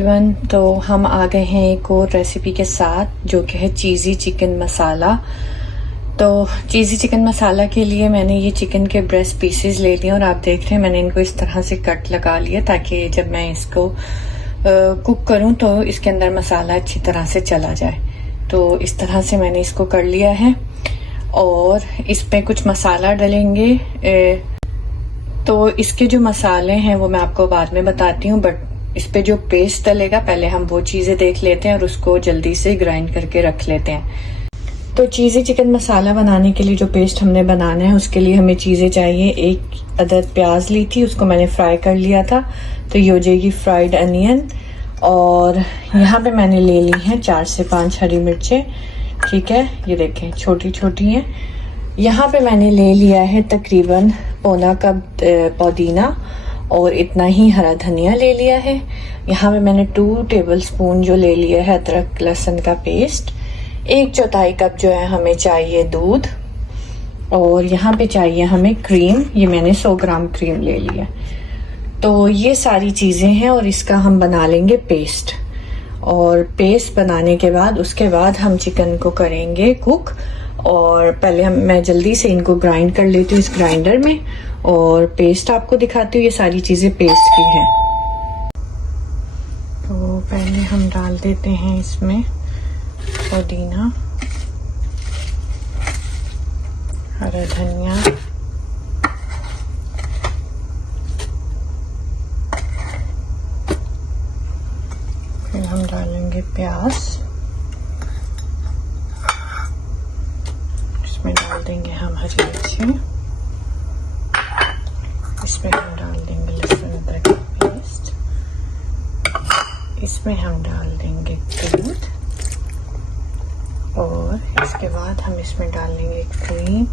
तो हम आ गए हैं एक और रेसिपी के साथ जो कि है चीज़ी चिकन मसाला। तो चीज़ी चिकन मसाला के लिए मैंने ये चिकन के ब्रेस्ट पीसेस ले लिए और आप देख रहे हैं मैंने इनको इस तरह से कट लगा लिया ताकि जब मैं इसको कुक करूं तो इसके अंदर मसाला अच्छी तरह से चला जाए। तो इस तरह से मैंने इसको कर लिया है और इस पे कुछ मसाला डालेंगे। तो इसके जो मसाले हैं वो मैं आपको बाद में बताती हूँ, बट इस पे जो पेस्ट डलेगा पहले हम वो चीज़ें देख लेते हैं और उसको जल्दी से ग्राइंड करके रख लेते हैं। तो चीज़ी चिकन मसाला बनाने के लिए जो पेस्ट हमने बनाना है उसके लिए हमें चीज़ें चाहिए। एक अदद प्याज ली थी, उसको मैंने फ्राई कर लिया था, तो ये हो जाएगी फ्राइड अनियन। और यहाँ पे मैंने ले ली हैं 4 से 5 हरी मिर्चें, ठीक है, ये देखें छोटी छोटी हैं। यहाँ पे मैंने ले लिया है तकरीबन पौना कप पुदीना और इतना ही हरा धनिया ले लिया है। यहाँ पे मैंने 2 टेबलस्पून जो ले लिया है अदरक लहसुन का पेस्ट। 1/4 कप जो है हमें चाहिए दूध और यहाँ पे चाहिए हमें क्रीम, ये मैंने 100 ग्राम क्रीम ले लिया। तो ये सारी चीज़ें हैं और इसका हम बना लेंगे पेस्ट। और पेस्ट बनाने के बाद उसके बाद हम चिकन को करेंगे कुक। और पहले मैं जल्दी से इनको ग्राइंड कर लेती हूँ इस ग्राइंडर में और पेस्ट आपको दिखाती हूँ। ये सारी चीज़ें पेस्ट की हैं। तो पहले हम डाल देते हैं इसमें पुदीना, हरा धनिया, फिर हम डालेंगे प्याज, इसमें डाल देंगे हम हरी मिर्ची, इसमें हम डाल देंगे लहसुन अदरक का पेस्ट, इसमें हम डाल देंगे दूध और इसके बाद हम इसमें डालेंगे क्रीम।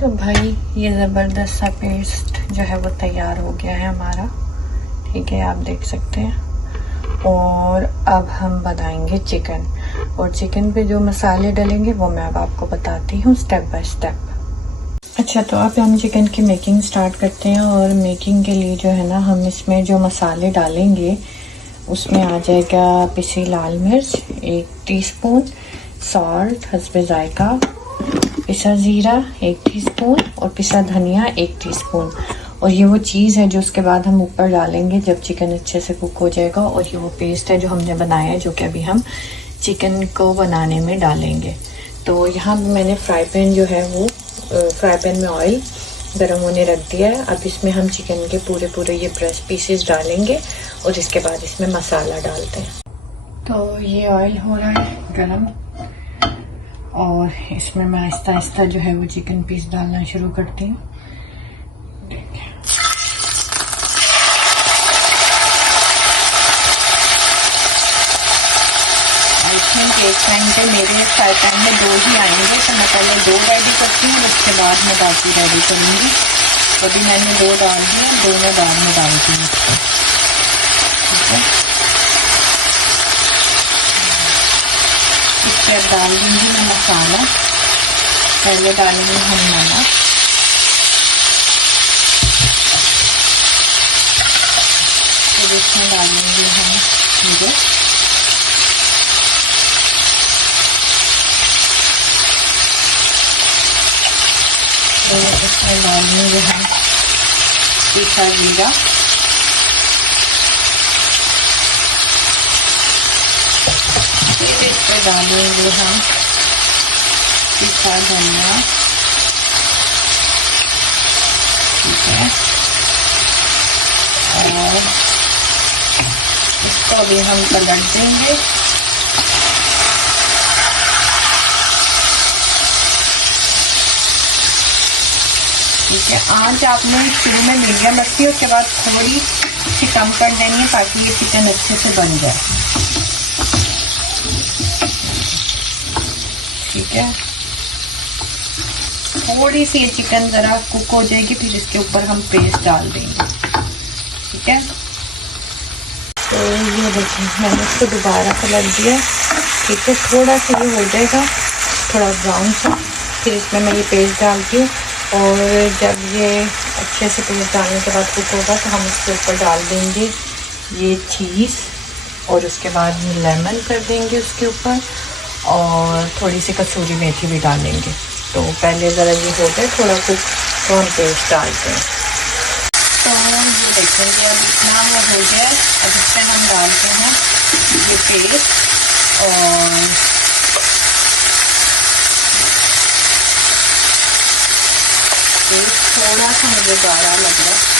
तो भाई ये ज़बरदस्त सा पेस्ट जो है वो तैयार हो गया है हमारा, ठीक है, आप देख सकते हैं। और अब हम बनाएंगे चिकन और चिकन पे जो मसाले डलेंगे वो मैं अब आपको बताती हूँ स्टेप बाय स्टेप। अच्छा, तो अब हम चिकन की मेकिंग स्टार्ट करते हैं। और मेकिंग के लिए जो है ना हम इसमें जो मसाले डालेंगे उसमें आ जाएगा पिसी लाल मिर्च 1 टीस्पून, सॉल्ट हस्बे जायका, पिसा ज़ीरा 1 टीस्पून और पिसा धनिया 1 टीस्पून। और ये वो चीज़ है जो उसके बाद हम ऊपर डालेंगे जब चिकन अच्छे से कुक हो जाएगा। और ये वो पेस्ट है जो हमने बनाया है जो कि अभी हम चिकन को बनाने में डालेंगे। तो यहाँ मैंने फ्राई पैन जो है वो फ्राई पैन में ऑयल गर्म होने रख दिया है। अब इसमें हम चिकन के पूरे ये ब्रेस्ट पीसेस डालेंगे और इसके बाद इसमें मसाला डालते हैं। तो ये ऑयल हो रहा है गर्म और इसमें मैं आहिस्ता आहिस्ता जो है वो चिकन पीस डालना शुरू करती हूँ। आई थिंक एक टाइम पे मेरे फ्राई पैन में 2 ही आएंगे, तो मैं पहले 2 रेडी करती हूँ, उसके बाद मैं बाकी रेडी करूँगी। तो अभी मैंने 2 डाल दिए, 2 मैं बाद में डालती हूँ, ठीक है। इसके बाद डाल दूँगी मैं मसाला। पहले डालेंगे हम नमक, फिर इसमें डालेंगे हम जीरा, और इसमें डालेंगे हम पिसा जीरा, फिर इसमें डालेंगे हम पिसा धनिया, ठीक है। और इसको भी हम पलट देंगे। ठीक है, आंच आपने शुरू में मीडियम रखी है, उसके बाद थोड़ी सी कम कर देनी है ताकि ये चिकन अच्छे से बन जाए, ठीक है। थोड़ी सी ये चिकन ज़रा कुक हो जाएगी, फिर इसके ऊपर हम पेस्ट डाल देंगे। ठीक है, तो ये देखिए मैंने इसको दोबारा पलट दिया। ठीक है, थोड़ा सा ये हो जाएगा थोड़ा ब्राउन सा, फिर इसमें मैं ये पेस्ट डालती हूँ। और जब ये अच्छे से पेस्ट डालने के बाद कुक होगा तो हम इसके ऊपर डाल देंगे ये चीज़, और उसके बाद लेमन कर देंगे उसके ऊपर, और थोड़ी सी कसूरी मेथी भी डालेंगे। तो पहले ज़रा ये हो जाए थोड़ा कुक तो हम पेस्ट डालते हैं। तो ये देखेंगे अब इतना हो गया, अब इसमें हम डालते हैं ये पेस्ट, और थोड़ा सा मुझे गाढ़ा लग रहा है।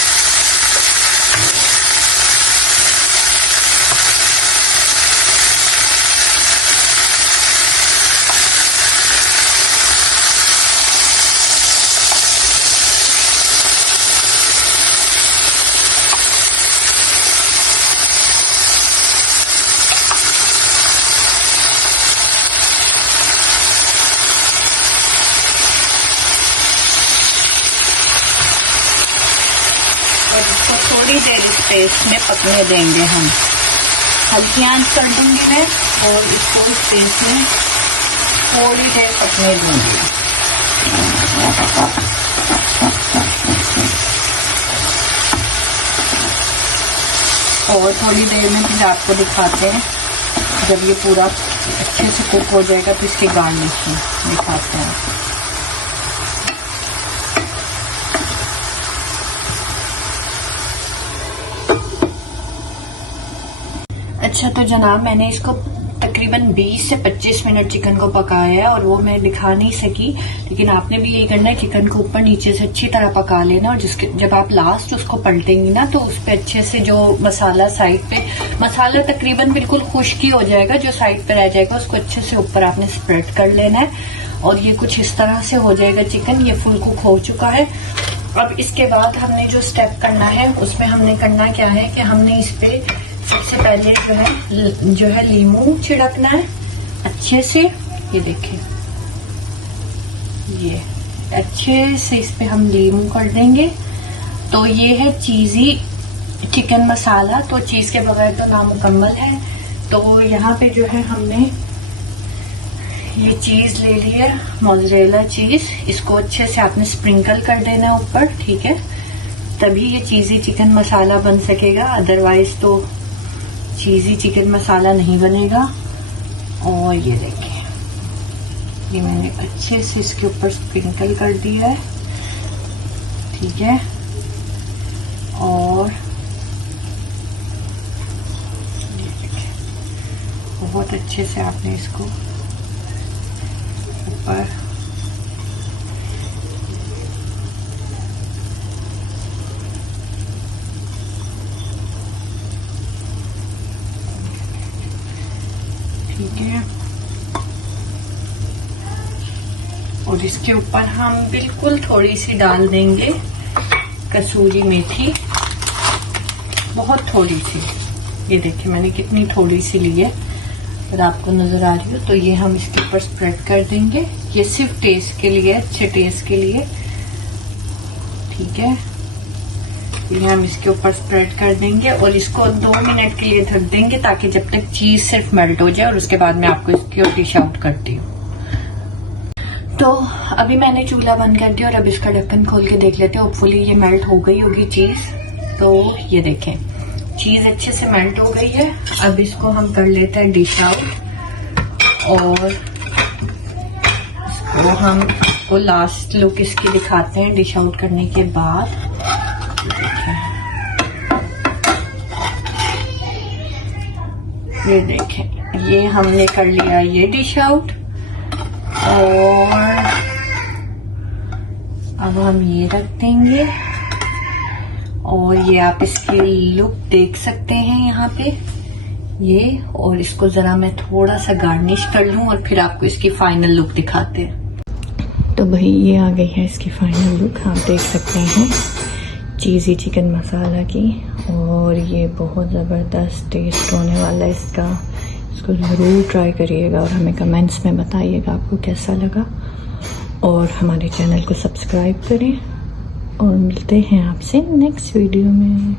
थोड़ी देर इस पेस्ट में पकने देंगे हम, हल्की आंच कर दूंगी मैं, और इसको इस पेस्ट में थोड़ी देर पकने दूंगी। और थोड़ी देर में फिर आपको दिखाते हैं, जब ये पूरा अच्छे से कुक हो जाएगा तो इसकी गार्निशिंग दिखाते हैं। अच्छा तो जनाब, मैंने इसको तकरीबन 20 से 25 मिनट चिकन को पकाया है, और वो मैं दिखा नहीं सकी, लेकिन आपने भी यही करना है, चिकन को ऊपर नीचे से अच्छी तरह पका लेना। और जिसके जब आप लास्ट उसको पलटेंगी ना, तो उस पर अच्छे से जो मसाला साइड पे, मसाला तकरीबन बिल्कुल खुश्क ही हो जाएगा, जो साइड पे रह जाएगा उसको अच्छे से ऊपर आपने स्प्रेड कर लेना है। और ये कुछ इस तरह से हो जाएगा चिकन, ये फुल कुक हो चुका है। अब इसके बाद हमने जो स्टेप करना है, उसमें हमने करना क्या है कि हमने इस पे सबसे पहले जो है लीमू छिड़कना है अच्छे से। ये देखिए, ये अच्छे से इस पे हम लीमू कर देंगे। तो ये है चीज़ी चिकन मसाला, तो चीज़ के बगैर तो नामुकम्मल है। तो यहाँ पे जो है हमने ये चीज़ ले ली है, मोज़रेला चीज़, इसको अच्छे से आपने स्प्रिंकल कर देना है ऊपर। ठीक है, तभी ये चीज़ी चिकन मसाला बन सकेगा, अदरवाइज तो चीज़ी चिकन मसाला नहीं बनेगा। और ये देखिए, ये मैंने अच्छे से इसके ऊपर स्प्रिंकल कर दिया है। ठीक है, और ये देखिए बहुत अच्छे से आपने इसको ऊपर ठीक है, और इसके ऊपर हम बिल्कुल थोड़ी सी डाल देंगे कसूरी मेथी, बहुत थोड़ी सी। ये देखिए मैंने कितनी थोड़ी सी ली है, अगर आपको नजर आ रही हो तो ये हम इसके ऊपर स्प्रेड कर देंगे। ये सिर्फ टेस्ट के लिए, अच्छे टेस्ट के लिए। ठीक है, ये हम इसके ऊपर स्प्रेड कर देंगे और इसको 2 मिनट के लिए ढक देंगे, ताकि जब तक चीज सिर्फ मेल्ट हो जाए, और उसके बाद मैं आपको इसकी डिश आउट करती हूँ। तो अभी मैंने चूल्हा बंद कर दिया और अब इसका ढक्कन खोल के देख लेते हैं। होपफुली ये मेल्ट हो गई होगी चीज। तो ये देखें, चीज अच्छे से मेल्ट हो गई है। अब इसको हम कर लेते हैं डिश आउट, और इसको हम आपको लास्ट लुक इसकी दिखाते हैं डिश आउट करने के बाद। ये देखें, ये हमने कर लिया ये डिश आउट, और अब हम ये रख देंगे, और ये आप इसकी लुक देख सकते हैं यहाँ पे ये। और इसको जरा मैं थोड़ा सा गार्निश कर लूं और फिर आपको इसकी फाइनल लुक दिखाते हैं। तो भाई ये आ गई है इसकी फाइनल लुक, आप देख सकते हैं चीज़ी चिकन मसाला की, और ये बहुत ज़बरदस्त टेस्ट होने वाला है इसका। इसको ज़रूर ट्राई करिएगा और हमें कमेंट्स में बताइएगा आपको कैसा लगा। और हमारे चैनल को सब्सक्राइब करें और मिलते हैं आपसे नेक्स्ट वीडियो में।